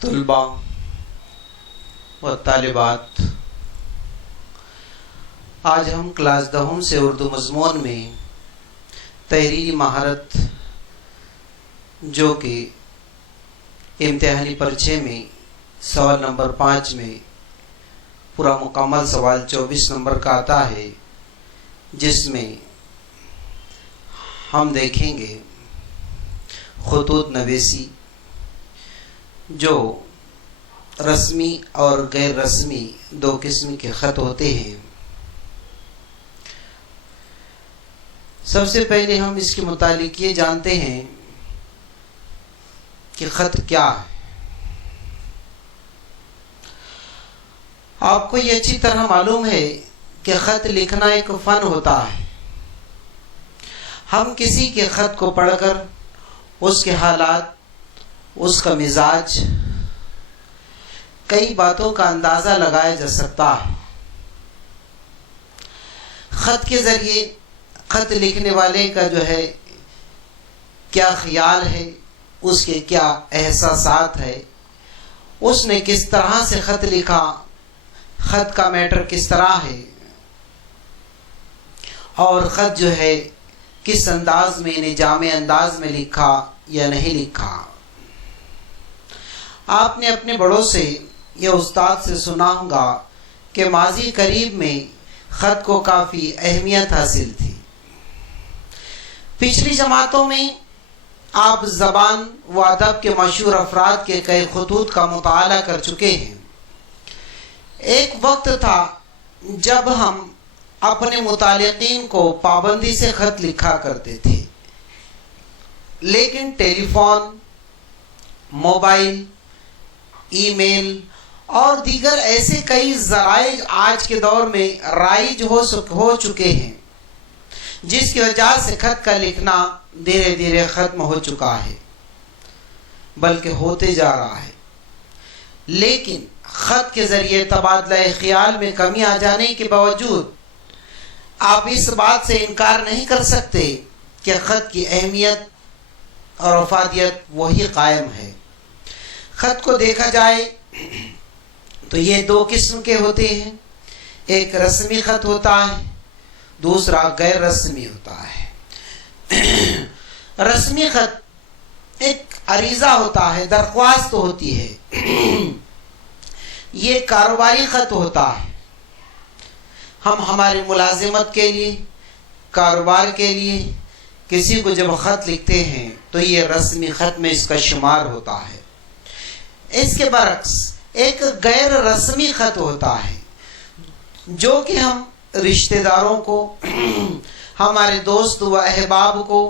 طلباء و طالبات، آج ہم کلاس دہم سے اردو مضمون میں تحریری مہارت جو کہ امتحانی پرچے میں سوال نمبر 5 میں پورا مکمل سوال 24 نمبر کا آتا ہے، جس میں ہم دیکھیں گے خطوط نویسی جو رسمی اور غیر رسمی دو قسم کے خط ہوتے ہیں۔ سب سے پہلے ہم اس کے متعلق یہ جانتے ہیں کہ خط کیا ہے۔ آپ کو یہ اچھی طرح معلوم ہے کہ خط لکھنا ایک فن ہوتا ہے۔ ہم کسی کے خط کو پڑھ کر اس کے حالات، اس کا مزاج، کئی باتوں کا اندازہ لگایا جا سکتا ہے۔ خط کے ذریعے خط لکھنے والے کا جو ہے کیا خیال ہے، اس کے کیا احساسات ہے، اس نے کس طرح سے خط لکھا، خط کا میٹر کس طرح ہے، اور خط جو ہے کس انداز میں، جامع انداز میں لکھا یا نہیں لکھا۔ آپ نے اپنے بڑوں سے یا استاد سے سنا ہوگا کہ ماضی قریب میں خط کو کافی اہمیت حاصل تھی۔ پچھلی جماعتوں میں آپ زبان و ادب کے مشہور افراد کے کئی خطوط کا مطالعہ کر چکے ہیں۔ ایک وقت تھا جب ہم اپنے متعلقین کو پابندی سے خط لکھا کرتے تھے، لیکن ٹیلی فون، موبائل، ای میل اور دیگر ایسے کئی ذرائع آج کے دور میں رائج ہو چکے ہیں، جس کی وجہ سے خط کا لکھنا دھیرے دھیرے ختم ہو چکا ہے، بلکہ ہوتے جا رہا ہے۔ لیکن خط کے ذریعے تبادلہ خیال میں کمی آ جانے کے باوجود آپ اس بات سے انکار نہیں کر سکتے کہ خط کی اہمیت اور افادیت وہی قائم ہے۔ خط کو دیکھا جائے تو یہ دو قسم کے ہوتے ہیں، ایک رسمی خط ہوتا ہے، دوسرا غیر رسمی ہوتا ہے۔ رسمی خط ایک عریضہ ہوتا ہے، درخواست ہوتی ہے، یہ کاروباری خط ہوتا ہے۔ ہم ہماری ملازمت کے لیے، کاروبار کے لیے کسی کو جب خط لکھتے ہیں تو یہ رسمی خط میں اس کا شمار ہوتا ہے۔ اس کے برعکس ایک غیر رسمی خط ہوتا ہے جو کہ ہم رشتہ داروں کو، ہمارے دوست و احباب کو،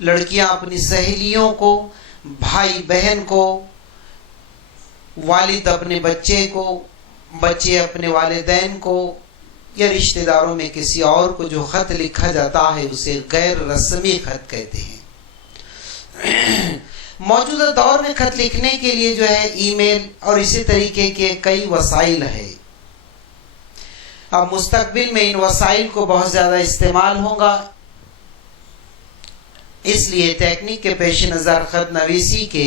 لڑکیاں اپنی سہیلیوں کو، بھائی بہن کو، والد اپنے بچے کو، بچے اپنے والدین کو، یا رشتہ داروں میں کسی اور کو جو خط لکھا جاتا ہے اسے غیر رسمی خط کہتے ہیں۔ موجودہ دور میں خط لکھنے کے لیے جو ہے ای میل اور اسی طریقے کے کئی وسائل ہیں۔ اب مستقبل میں ان وسائل کو بہت زیادہ استعمال ہوگا، اس لیے تکنیک کے پیش نظر خط نویسی کے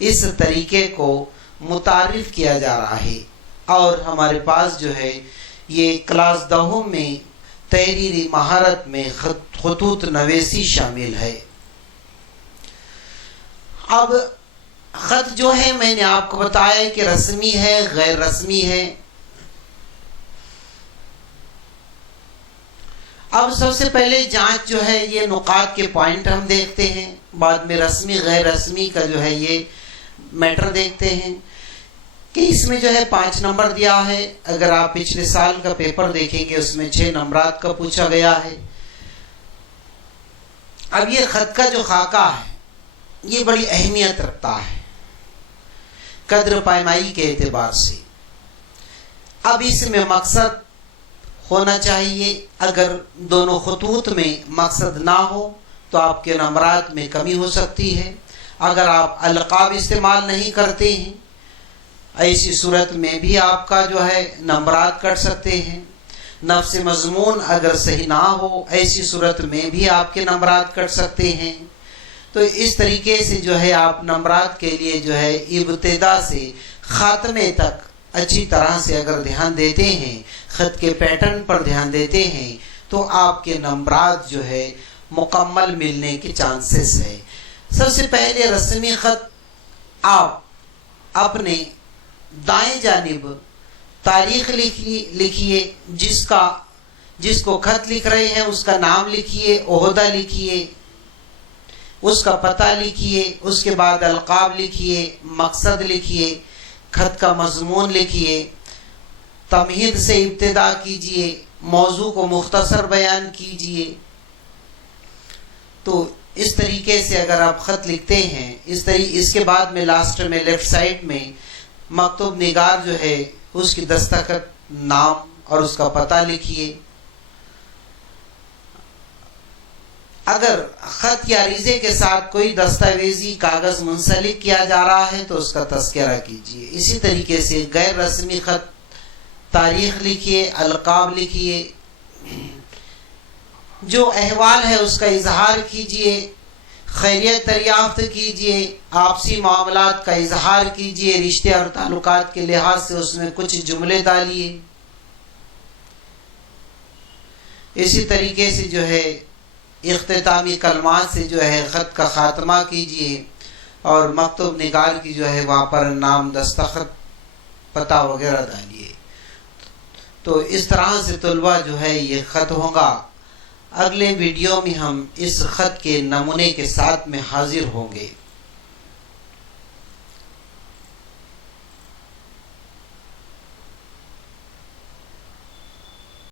اس طریقے کو متعارف کیا جا رہا ہے، اور ہمارے پاس جو ہے یہ کلاس دہم میں تحریری مہارت میں خطوط نویسی شامل ہے۔ اب خط جو ہے میں نے آپ کو بتایا کہ رسمی ہے، غیر رسمی ہے۔ اب سب سے پہلے جانچ جو ہے یہ نقاط کے پوائنٹ ہم دیکھتے ہیں، بعد میں رسمی غیر رسمی کا جو ہے یہ میٹر دیکھتے ہیں کہ اس میں جو ہے 5 نمبر دیا ہے۔ اگر آپ پچھلے سال کا پیپر دیکھیں گے اس میں 6 نمبرات کا پوچھا گیا ہے۔ اب یہ خط کا جو خاکہ ہے یہ بڑی اہمیت رکھتا ہے قدر پائمائی کے اعتبار سے۔ اب اس میں مقصد ہونا چاہیے، اگر دونوں خطوط میں مقصد نہ ہو تو آپ کے نمبرات میں کمی ہو سکتی ہے۔ اگر آپ القاب استعمال نہیں کرتے ہیں ایسی صورت میں بھی آپ کا جو ہے نمبرات کٹ سکتے ہیں۔ نفس مضمون اگر صحیح نہ ہو ایسی صورت میں بھی آپ کے نمبرات کٹ سکتے ہیں۔ تو تو اس طریقے سے جو ہے آپ نمبرات کے لیے جو ہے ابتدا سے خاتمے تک اچھی طرح سے اگر دھیان دیتے ہیں، خط کے پیٹرن پر دھیان دیتے ہیں، تو آپ کے نمبرات جو ہے مکمل ملنے کے چانسز ہے۔ سب سے پہلے رسمی خط آپ اپنے دائیں جانب تاریخ لکھیے، جس کو خط لکھ رہے ہیں اس کا نام لکھیے، عہدہ لکھیے، اس کا پتہ لکھیے، اس کے بعد القاب لکھیے، مقصد لکھیے، خط کا مضمون لکھیے، تمہید سے ابتدا کیجیے، موضوع کو مختصر بیان کیجیے۔ تو اس طریقے سے اگر آپ خط لکھتے ہیں، اس کے بعد میں لاسٹ میں لیفٹ سائڈ میں مکتوب نگار جو ہے اس کی دستخط، نام اور اس کا پتہ لکھیے۔ اگر خط یا عریضے کے ساتھ کوئی دستاویزی کاغذ منسلک کیا جا رہا ہے تو اس کا تذکرہ کیجیے۔ اسی طریقے سے غیر رسمی خط، تاریخ لکھیے، القاب لکھیے، جو احوال ہے اس کا اظہار کیجیے، خیریت دریافت کیجیے، آپسی معاملات کا اظہار کیجیے، رشتے اور تعلقات کے لحاظ سے اس میں کچھ جملے ڈالیے۔ اسی طریقے سے جو ہے اختتامی کلمات سے جو ہے خط کا خاتمہ کیجیے، اور مکتوب نگار کی جو ہے وہاں پر نام، دستخط، پتہ وغیرہ ڈالیے۔ تو اس طرح سے طلبہ جو ہے یہ خط ہوگا۔ اگلے ویڈیو میں ہم اس خط کے نمونے کے ساتھ میں حاضر ہوں گے۔